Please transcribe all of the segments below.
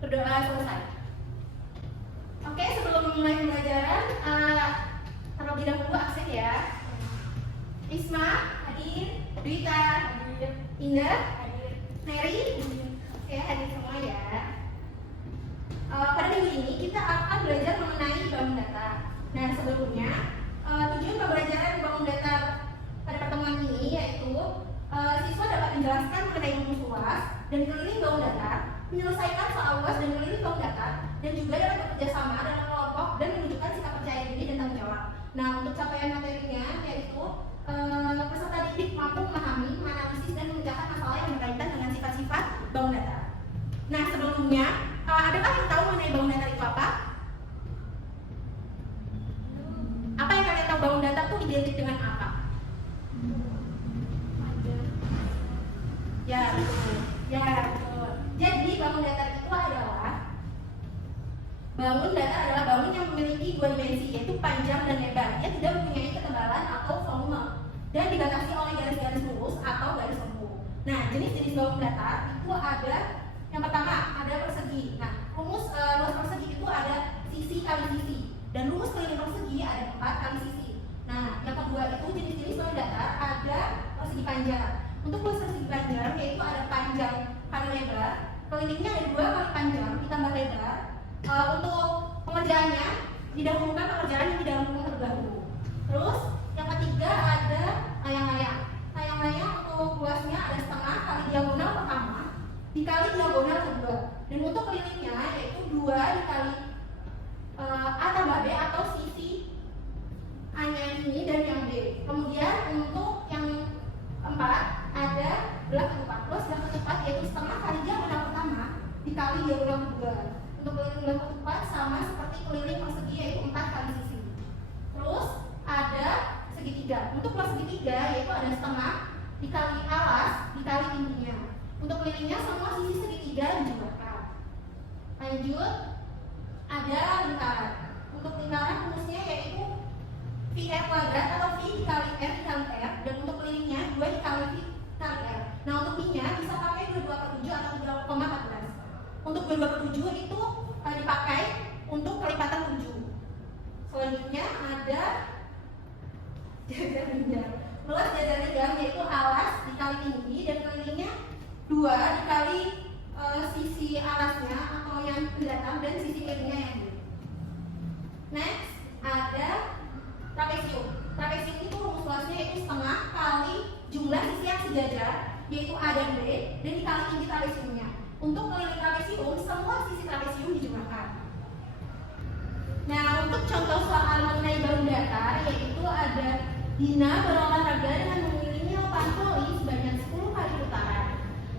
Berdoa selesai. Oke, sebelum mulai pembelajaran, terlebih dahulu absen ya. Isma, hadir. Dwita, hadir. Indah, hadir. Mary, hadir. Oke, hadir semua ya. Pada minggu ini kita akan belajar mengenai bangun data. Nah, sebelumnya tujuan pembelajaran bangun data pada pertemuan ini yaitu siswa dapat menjelaskan mengenai rumus UAS dan keliling bangun data, menyelesaikan soal UAS dan keliling bangun data, dan juga dapat bekerja sama dalam kelompok dan menunjukkan sikap percaya diri dan tanggung jawab. Nah, untuk capaian materinya yaitu peserta didik mampu memahami, menganalisis dan memecahkan masalah yang berkaitan dengan sifat-sifat bangun data. Nah, sebelumnya adakah yang tahu mengenai bangun data itu apa? Apa yang kalian tahu bangun data itu identik dengan apa? Ya, betul. Ya, betul. Jadi bangun data itu adalah bangun yang memiliki dua dimensi, yaitu panjang dan lebar. Dia tidak mempunyai ketebalan atau volume dan dibatasi oleh garis-garis lurus atau garis lengkung. Nah, jenis-jenis bangun data itu ada. Yang pertama ada persegi. Nah, rumus luas persegi itu ada sisi kali sisi, dan rumus keliling persegi ada 4 kali sisi. Nah, yang kedua itu jenis-jenis bangun data ada persegi panjang. Untuk luas persegi panjang yaitu ada panjang kali lebar, kelilingnya ada 2 kali panjang ditambah lebar. Untuk pengerjaannya didahulukan pengerjaan yang didahulukan terlebih dahulu. Terus yang ketiga ada layang-layang. Layang-layang untuk luasnya ada setengah kali diagonal pertama dikali diagonal kedua, dan untuk kelilingnya yaitu 2 dikali A tambah B atau sisi A-nya ini dan yang B. Kemudian untuk yang keempat ada belah ketupat. Luas belah ketupat yaitu setengah kali diagonal pertama dikali diagonal kedua. Untuk keliling belah ketupat sama seperti keliling persegi yaitu 4 kali sisi. Terus ada segitiga. Untuk luas segitiga yaitu ada setengah dikali alas dikali tingginya. Untuk kelilingnya semua sisi segitiga dijumlahkan. Lanjut, ada lingkaran. Untuk lingkaran rumusnya yaitu VR kuadrat atau V dikali R dikali R, dan untuk kelilingnya 2 dikali V dikali R. Nah, untuk V-nya bisa pakai 22/7 atau 3,14. Untuk 22/7 itu dipakai untuk kelipatan 7. Selanjutnya ada jajar genjang. Luas jajar genjang yaitu alas dikali tinggi, dan kelilingnya 2 dikali sisi alasnya atau yang pendatang dan sisi kelilingnya yang B. Next ada trapesium. Trapesium itu rumus luasnya yaitu setengah kali jumlah sisi yang sejajar yaitu A dan B, dan dikali tinggi trapesiumnya. Untuk keliling trapesium semua sisi trapesium dijumlahkan. Nah, untuk contoh soal mengenai bangun data yaitu ada Dina berolahraga dengan mengelilingi lapangan voli sebanyak 10 kali putaran.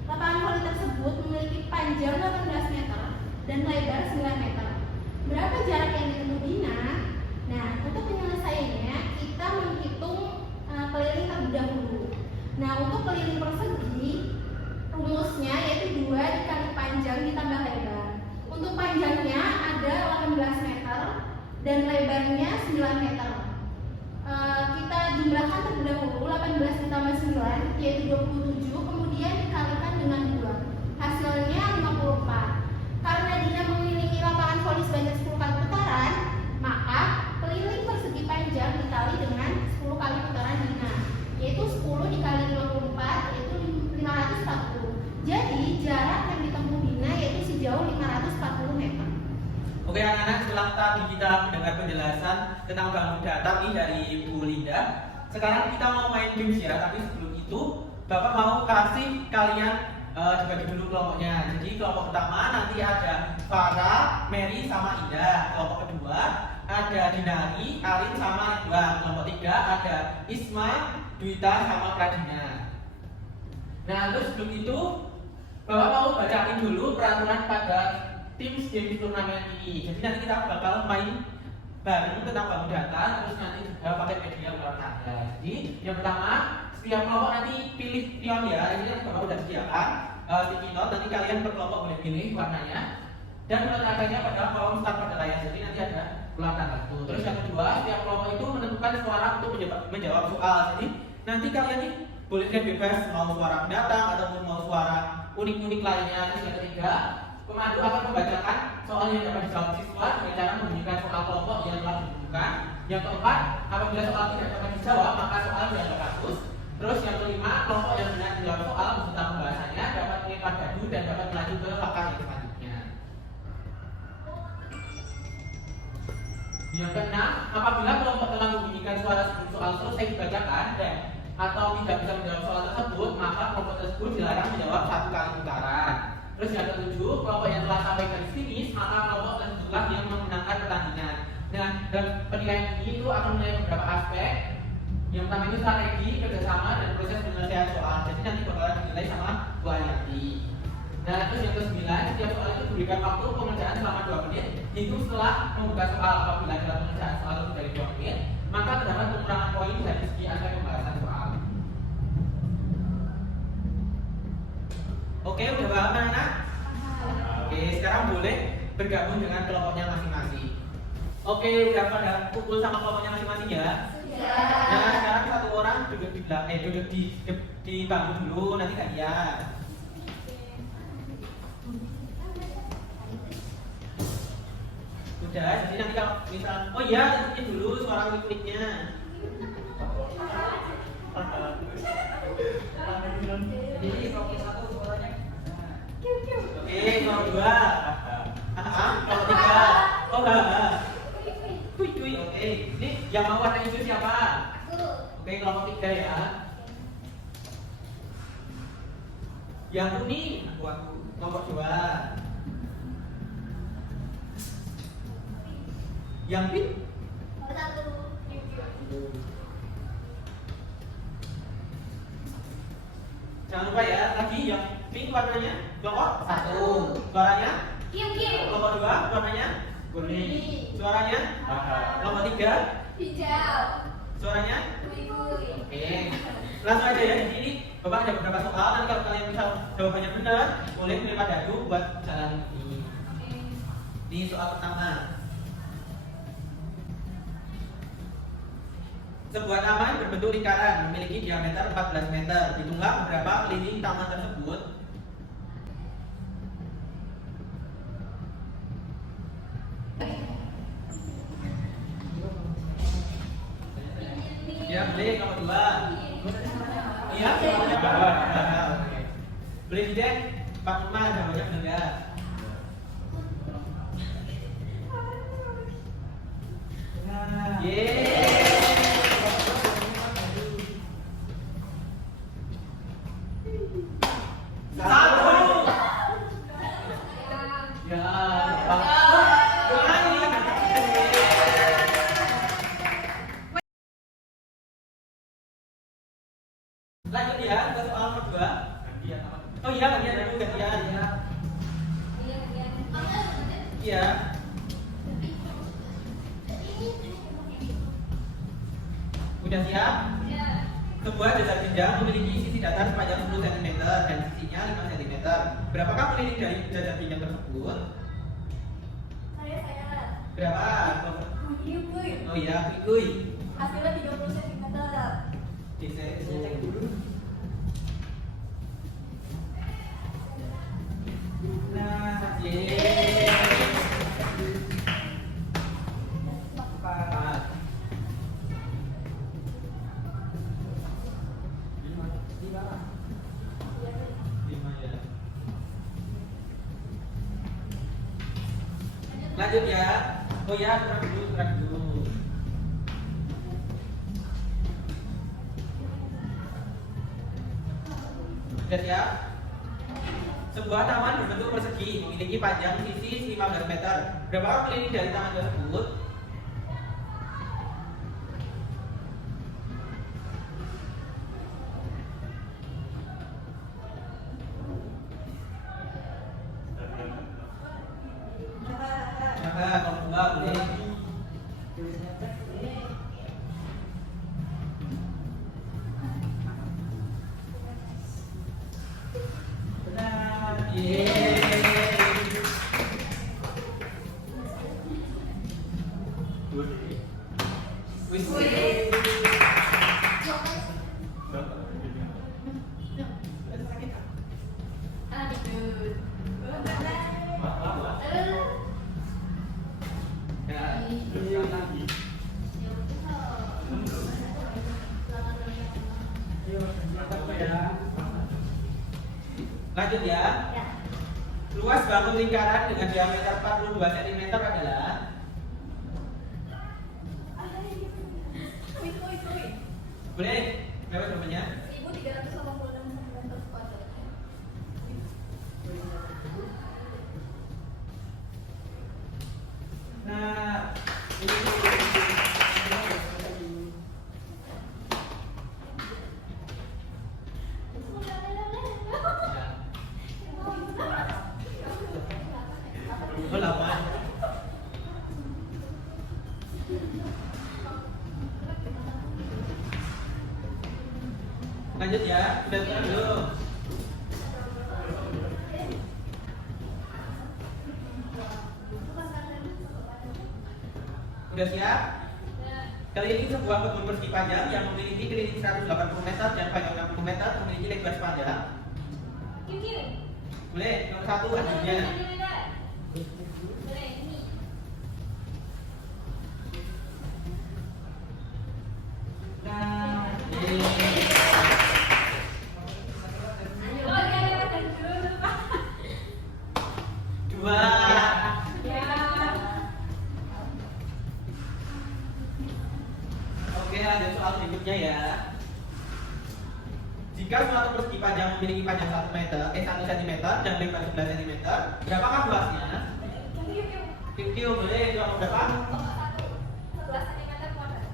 Lapangan voli tersebut memiliki panjang 18 meter dan lebar 9 meter. Berapa jarak yang ditempuh Dina? Nah, untuk penyelesaiannya kita menghitung keliling terlebih dahulu. Nah, untuk keliling persegi rumusnya yaitu 2 dikali panjang ditambah lebar. Untuk panjangnya ada 18 meter dan lebarnya 9 meter. Kita jumlahkan terlebih dahulu 18 ditambah 9 yaitu 27, kemudian dikalikan dengan 2. Hasilnya 54. Karena Dina mengelilingi lapangan voli sebanyak 10 kali putaran, maka keliling persegi panjang dikali dengan 10 kali putaran Dina, yaitu 10 dikali 54 yaitu 540. Jadi jarak yang ditempuh Dina yaitu sejauh 540 meter. Oke anak-anak, setelah tadi kita mendengar penjelasan tentang bangun data nih dari Bu Linda, sekarang kita mau main games ya. Tapi sebelum itu Bapak mau kasih kalian dibagi dulu kelompoknya. Jadi kelompok pertama nanti ada Farah, Mary sama Indah. Kelompok kedua ada Dinari, Alin sama Ridwan. Kelompok tiga ada Isma, Dwita sama Pradina. Nah, terus sebelum itu Bapak mau bacain dulu peraturan pada tim game turnamen ini. Jadi nanti kita bakal main bareng tentang bangun data, terus nanti juga pakai media olahraga. Jadi yang pertama, setiap kelompok nanti pilih pion ya. Ini kan Bapak udah sediakan sticky note. Nanti kalian per kelompok boleh pilih warnanya. Dan olahraganya pada kolom start pada layar. Jadi nanti ada olahraga. Terus yang kedua, setiap kelompok itu menentukan suara untuk menjawab soal. Jadi nanti kalian nih boleh bebas mau suara pendatang ataupun mau suara unik-unik lainnya. Terus yang ketiga, Pemandu akan membacakan soal yang dapat dijawab siswa dengan cara membunyikan soal kelompok yang telah ditentukan. Yang keempat, apabila soal tidak dapat dijawab, maka soal dianggap kasus. Terus yang kelima, kelompok yang benar menjawab soal beserta pembahasannya dapat melempar dadu dan dapat melaju ke langkah yang selanjutnya. Yang keenam, apabila kelompok telah membunyikan suara sebelum soal selesai dibacakan dan atau tidak bisa menjawab soal tersebut, maka kelompok tersebut dilarang menjawab 1 kali putaran. Terus yang ketujuh, kelompok yang telah sampai garis finish, maka kelompok tersebutlah yang memenangkan pertandingan. Nah, dalam penilaian ini itu akan menilai beberapa aspek. Yang pertama itu strategi, kerjasama, dan proses penyelesaian soal. Jadi nanti bakalan dinilai sama Bu Ayati. Nah, terus yang ke-9, setiap soal itu diberikan waktu pengerjaan selama 2 menit. Itu setelah membuka soal, apabila dalam pengerjaan soal lebih dari 2 menit, maka terdapat pengurangan poin dari segi aspek pembahasan soal. Oke, udah paham anak-anak? Oke, sekarang boleh bergabung dengan kelompoknya masing-masing. Oke, udah pada kumpul sama kelompoknya masing-masing ya? Nah, sekarang satu orang duduk di belakang, duduk di bangku dulu, nanti gantian. Udah, jadi nanti kalau misal, oh iya, ikutin dulu suara klik-kliknya. Jadi kalau satu suaranya. Oke, kalau 2. Kalau 3. Oh, Cuy, oke. Ini yang mau warna hijau siapa? Oke, kelompok 3 ya. Yang kuning, aku. Kelompok 2. Yang pink? Jangan lupa ya, lagi yang pink warnanya kelompok 1. Suaranya? Kelompok 2 warnanya? Kuning. Suaranya? Kelompok 3? Hijau. Suaranya? Kuy-kuy. Oke. Langsung aja ya, di sini Bapak ada beberapa soal. Nanti kalau kalian misal jawabannya benar, boleh melempar dadu buat jalan ini. Ini soal pertama. Sebuah taman berbentuk lingkaran memiliki diameter 14 meter. Hitunglah berapa keliling taman tersebut. Ya, boleh nomor 2. Iya, jawabannya benar. Boleh dicek Pak Umar jawabannya benar enggak? Yeay. Lanjut ya ke soal nomor 2. Oh iya, gantian dulu gantian. Iya. Udah siap? Sebuah jajak jenjang memiliki sisi datar sepanjang 10 cm dan sisinya 5 cm. Berapakah keliling dari jajak jenjang tersebut? Berapa? Oh iya, kuy. Hasilnya 30 cm. Saya cek dulu. Nah, yeay. 4. 5 ya. Lanjut ya. Oh ya, kurang dulu. Sudah siap? Sebuah taman berbentuk persegi memiliki panjang sisi 15 meter. Berapa keliling dari taman tersebut? Nah, kalau 2 boleh. Lanjut ya. Ya. Luas bangun lingkaran dengan diameter 42 cm adalah boleh berapa jawabannya? 1386 cm kuadrat. Nah, ini berapa? Lanjut ya, udah tenang dulu. Udah siap? Kali ini sebuah kebun persegi panjang yang memiliki keliling 180 meter dan panjang 60 meter memiliki lebar sepanjang. Boleh, nomor 1 hasilnya. Nah, dua. Oke, lanjut soal berikutnya ya. Jika suatu persegi panjang memiliki panjang 1 meter, 1 cm dan lebar 11 cm, berapakah luasnya? QQ boleh, jawab berapa? 11 cm kuadrat.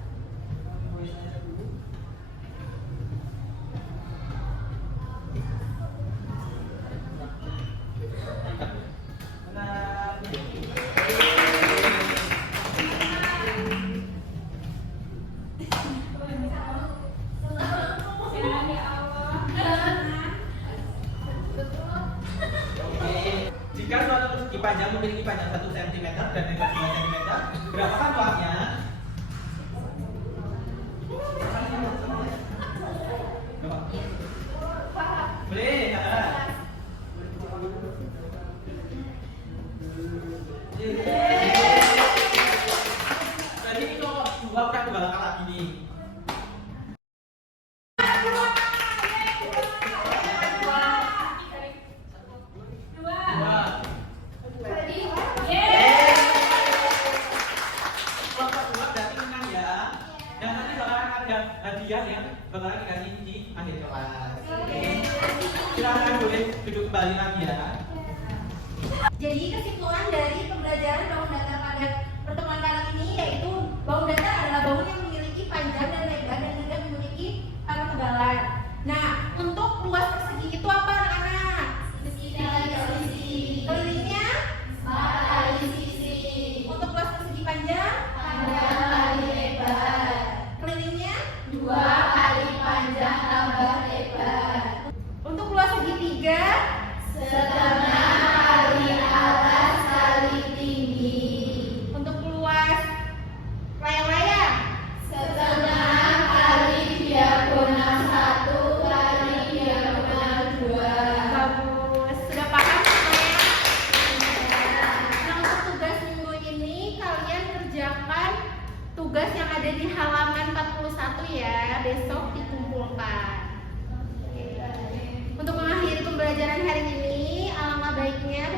Jika suatu persegi panjang memiliki panjang 1 cm dan lebar 2 cm, berapakah luasnya? Boleh, kata. Jadi ini kalau dua udah dua langkah lagi nih. Kelompok dua berarti menang ya. Dan nanti bakalan ada hadiah yang bakalan dikasih di akhir kelas. Silakan boleh duduk kembali lagi ya. Jadi kesimpulan dari pembelajaran bangun datar pada pertemuan kali ini yaitu bangun datar adalah bangun yang memiliki panjang dan lebar dan tidak memiliki ketebalan. Nah, untuk luas persegi itu apa anak-anak? Kelilingnya? Untuk luas persegi panjang? Kelilingnya? Untuk luas segitiga? Untuk luas layang-layang? Bagus. Sudah paham semuanya? Nah, untuk tugas minggu ini kalian kerjakan tugas yang ada di halaman 41 ya. Besok dikumpulkan. Untuk mengakhiri pembelajaran hari ini, alangkah baiknya